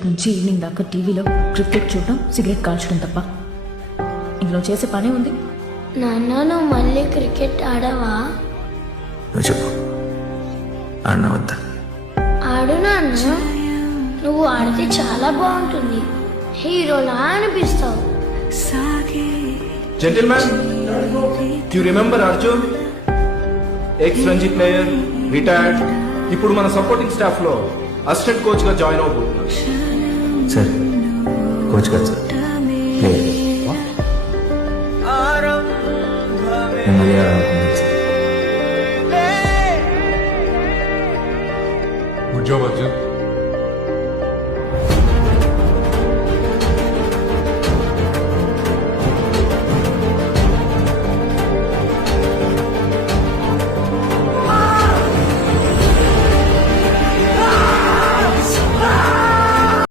నుంచి ఈవినింగ్ దాకా టీవీలో క్రికెట్ చూడటం, సిగరెట్ కాల్చడం తప్ప ఇందులో చేసే పనే ఉంది. నాన్న, నువ్వు మళ్ళీ క్రికెట్ ఆడవా? నువ్వు చెప్పు, ఆడినా వద్దా? ఆడు నాన్న, నువ్వు ఆడితే చాలా బాగుంటుంది, హీరోలా అనిపిస్తావు. Gentlemen, do you remember Arjun? Ex-Ranji player, retired. ఇప్పుడు మన సపోర్టింగ్ స్టాఫ్ లో అసిస్టెంట్ కోచ్ గా జాయిన్ అవబోతున్నాడు. సార్, కోచ్ కాదు సార్,